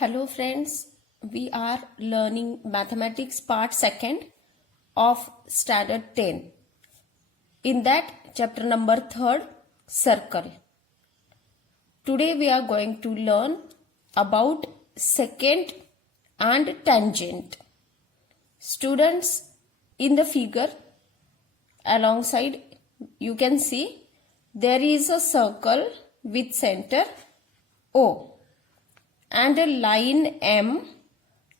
Hello friends, we are learning mathematics part 2nd of standard 10. In that chapter number 3rd, circle. Today we are going to learn about secant and tangent. Students, in the figure alongside you can see there is a circle with center O. And a line M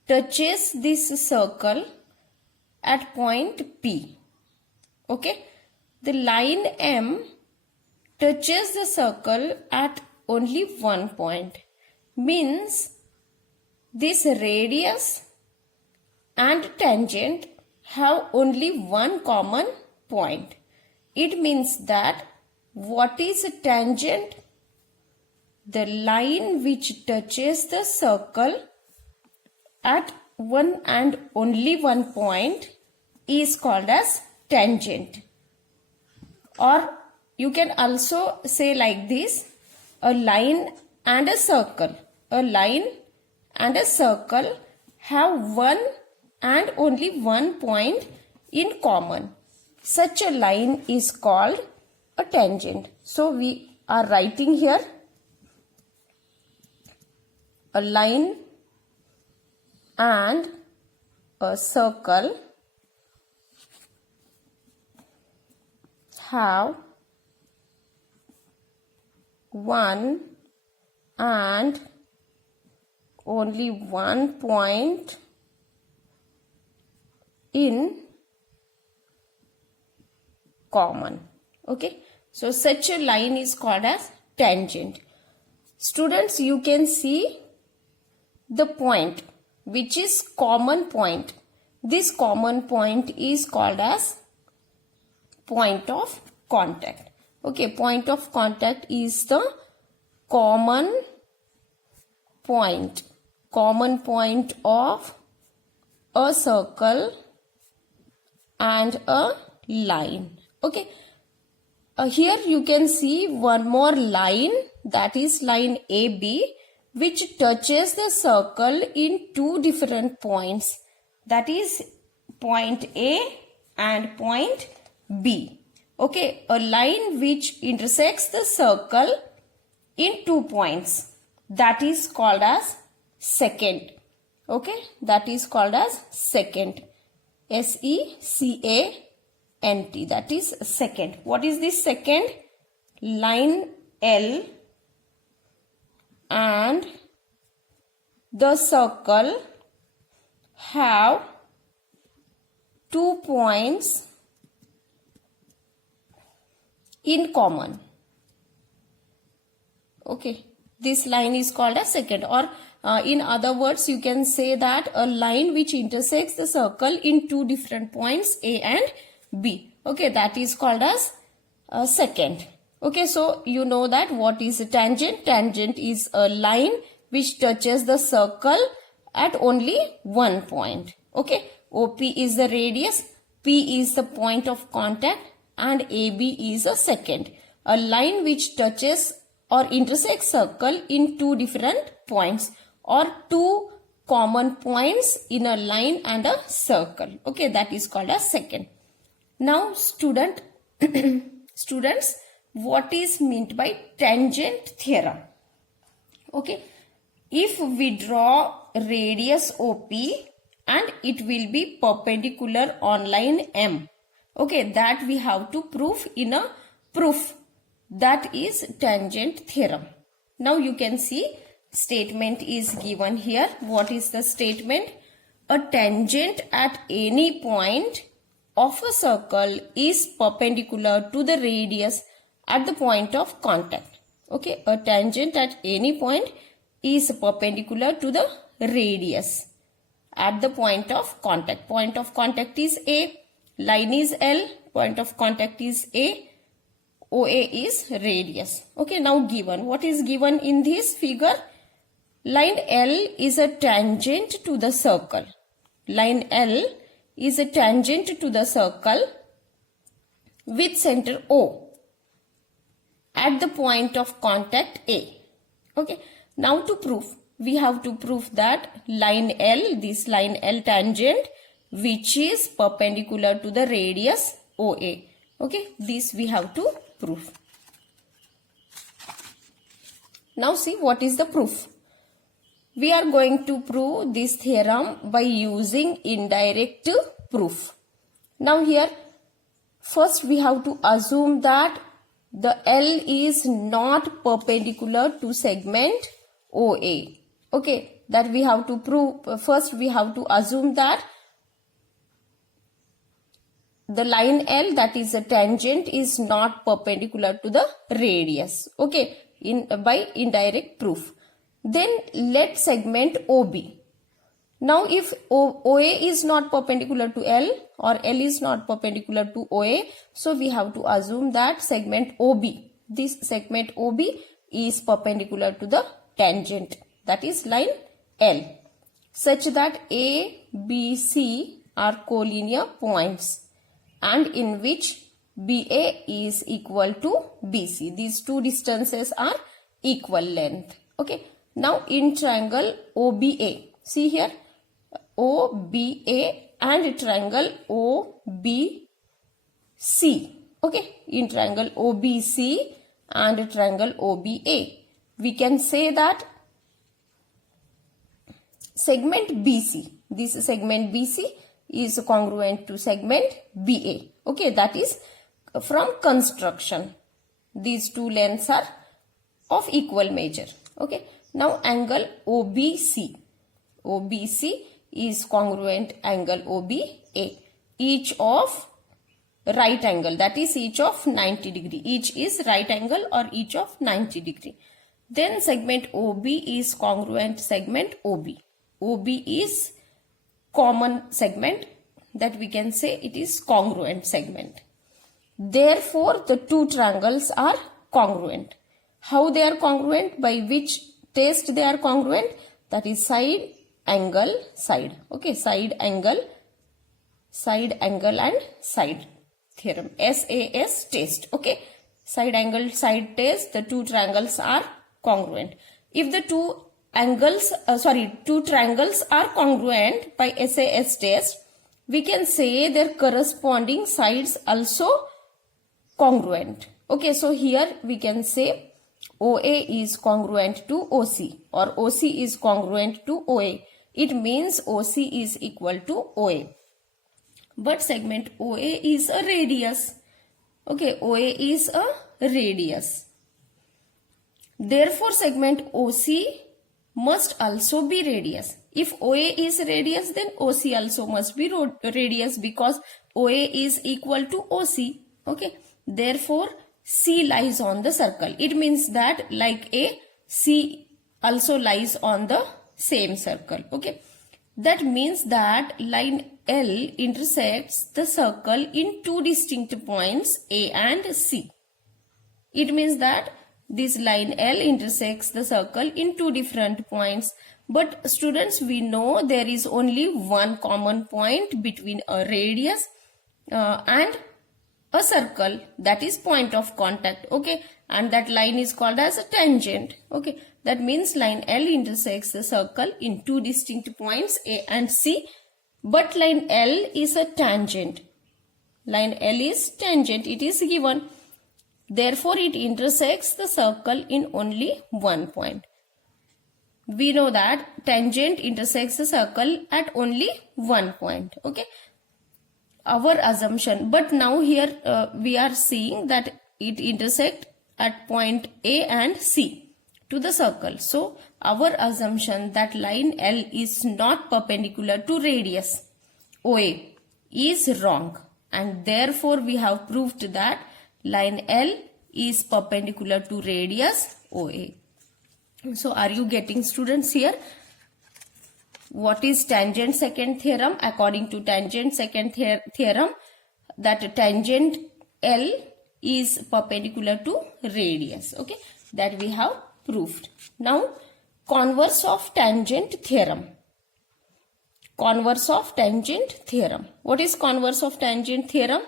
touches this circle at point P. Okay, the line M touches the circle at only one point. Means this radius and tangent have only one common point. It means that what is a tangent? The line which touches the circle at one and only one point is called as tangent. Or you can also say like this, a line and a circle. A line and a circle have one and only one point in common. Such a line is called a tangent. So we are writing here a line and a circle have one and only one point in common. Okay, so such a line is called as tangent. Students, you can see the point which is common point. This common point is called as point of contact. Okay, point of contact is the common point of a circle and a line. Okay, here you can see one more line, that is line AB, which touches the circle in two different points, that is point A and point B. Okay, a line which intersects the circle in 2 points, that is called as secant. Okay, that is called as secant. S-E-C-A-N-T, that is secant. What is this secant? Line L and the circle have 2 points in common. Okay, this line is called as secant, or in other words you can say that a line which intersects the circle in two different points A and B. Okay, that is called as secant. Okay, so you know that what is a tangent? Tangent is a line which touches the circle at only one point. Okay, OP is the radius, P is the point of contact and AB is a secant. A line which touches or intersects circle in two different points or two common points in a line and a circle. Okay, that is called as secant. Now students, what is meant by tangent theorem? Okay, if we draw radius OP and it will be perpendicular on line M, okay, that we have to prove in a proof, that is tangent theorem. Now you can see statement is given here. What is the statement? A tangent at any point of a circle is perpendicular to the radius at the point of contact. Okay, a tangent at any point is perpendicular to the radius at the point of contact. Point of contact is A, line is L, point of contact is A, OA is radius. Okay, now given. What is given in this figure? Line L is a tangent to the circle. Line L is a tangent to the circle with center O at the point of contact A. Okay. Now to prove, we have to prove that line L, this line L tangent, which is perpendicular to the radius OA. Okay, this we have to prove. Now see what is the proof. We are going to prove this theorem by using indirect proof. Now here, first we have to assume that the L is not perpendicular to segment OA. Okay, that we have to prove. First we have to assume that the line L, that is a tangent, is not perpendicular to the radius. Okay, by indirect proof. Then let segment OB. Now if OA is not perpendicular to L or L is not perpendicular to OA, so we have to assume that segment OB, this segment OB is perpendicular to the tangent, that is line L, such that A, B, C are collinear points and in which BA is equal to BC. These two distances are equal length. Okay. Now in triangle OBA, see here, OBA and triangle OBC. Okay, in triangle OBC and triangle OBA, we can say that segment BC, this segment BC is congruent to segment BA. Okay, that is from construction. These two lengths are of equal measure. Okay. Now angle OBC. OBC is congruent angle OBA. Each of right angle, that is each of 90 degree. Each is right angle or each of 90 degree. Then segment OB is congruent segment OB. OB is common segment, that we can say it is congruent segment. Therefore, the two triangles are congruent. How they are congruent? By which test they are congruent? That is side, angle, side. Okay, side, angle and side theorem. SAS test. Okay, side, angle, side test. The two triangles are congruent. If the two triangles are congruent by SAS test, we can say their corresponding sides also congruent. Okay, so here we can say OA is congruent to OC or OC is congruent to OA. It means OC is equal to OA. But segment OA is a radius. Okay, OA is a radius. Therefore, segment OC must also be radius. If OA is radius, then OC also must be radius because OA is equal to OC. Okay, therefore, C lies on the circle. It means that like A, C also lies on the same circle. Okay. That means that line L intersects the circle in two distinct points A and C. It means that this line L intersects the circle in two different points. But students, we know there is only one common point between a radius and a circle, that is point of contact. Okay, and that line is called as a tangent. Okay, that means line L intersects the circle in two distinct points A and C, but line L is a tangent. Line L is tangent, it is given. Therefore, it intersects the circle in only one point. We know that tangent intersects the circle at only one point. Okay, our assumption, but now here we are seeing that it intersects at point A and C to the circle. So our assumption that line L is not perpendicular to radius OA is wrong, and therefore we have proved that line L is perpendicular to radius OA. So are you getting, students, here? What is tangent second theorem? According to tangent second theorem, that tangent L is perpendicular to radius. Okay, that we have proved. Now, converse of tangent theorem. Converse of tangent theorem. What is converse of tangent theorem?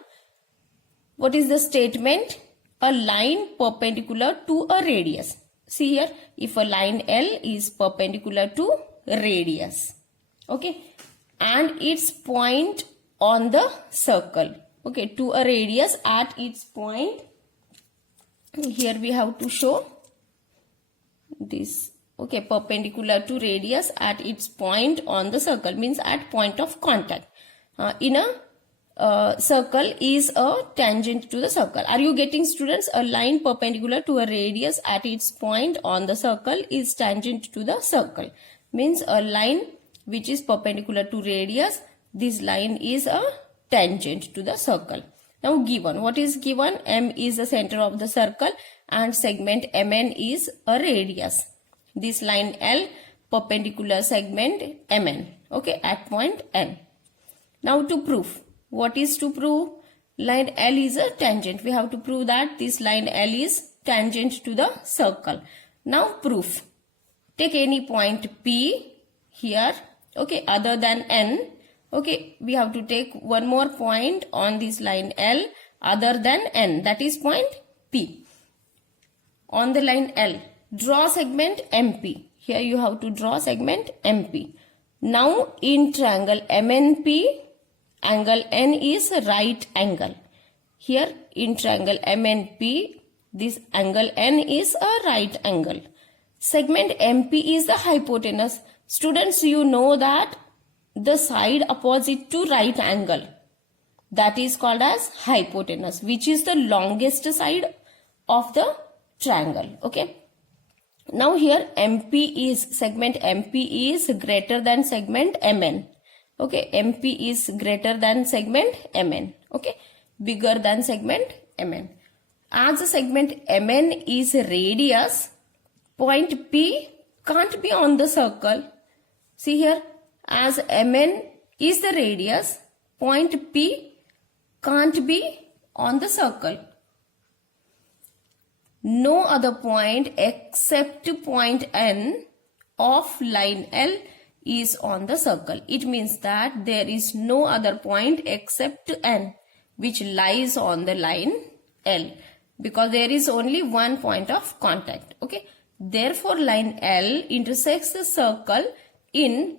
What is the statement? A line perpendicular to a radius. See here, if a line L is perpendicular to radius, okay, and its point on the circle, okay, to a radius at its point, here we have to show this, okay, perpendicular to radius at its point on the circle, means at point of contact. In a circle is a tangent to the circle. Are you getting, students? A line perpendicular to a radius at its point on the circle is tangent to the circle. Means a line which is perpendicular to radius, this line is a tangent to the circle. Now given, what is given? M is the center of the circle and segment MN is a radius. This line L, perpendicular segment MN, okay, at point N. Now to prove, what is to prove? Line L is a tangent. We have to prove that this line L is tangent to the circle. Now proof. Take any point P here, okay, other than N. Okay, we have to take one more point on this line L other than N, that is point P. On the line L, draw segment MP. Here you have to draw segment MP. Now in triangle MNP, angle N is right angle. Here in triangle MNP, this angle N is a right angle. Segment MP is the hypotenuse. Students, you know that the side opposite to right angle, that is called as hypotenuse, which is the longest side of the triangle. Okay. Now here segment MP is greater than segment MN. Okay, MP is greater than segment MN. Okay, bigger than segment MN. As the segment MN is radius, point P can't be on the circle. See here, as MN is the radius, point P can't be on the circle. No other point except point N of line L is on the circle. It means that there is no other point except N which lies on the line L, because there is only one point of contact. Okay. Therefore, line L intersects the circle in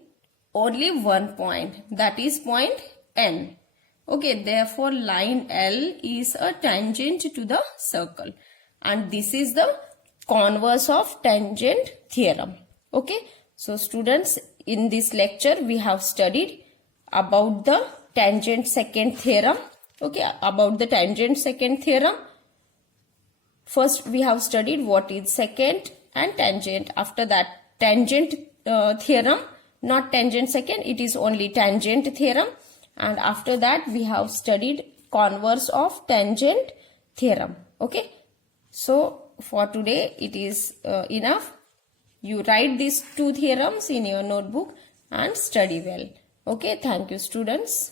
only one point, that is point N. Okay. Therefore, line L is a tangent to the circle. And this is the converse of tangent theorem. Okay. So students, in this lecture we have studied about the tangent second theorem. Okay. About the tangent second theorem. First we have studied what is second and tangent. After that, tangent theorem, not tangent second, it is only tangent theorem. And after that we have studied converse of tangent theorem. Okay. So for today it is enough. You write these two theorems in your notebook and study well. Okay, thank you students.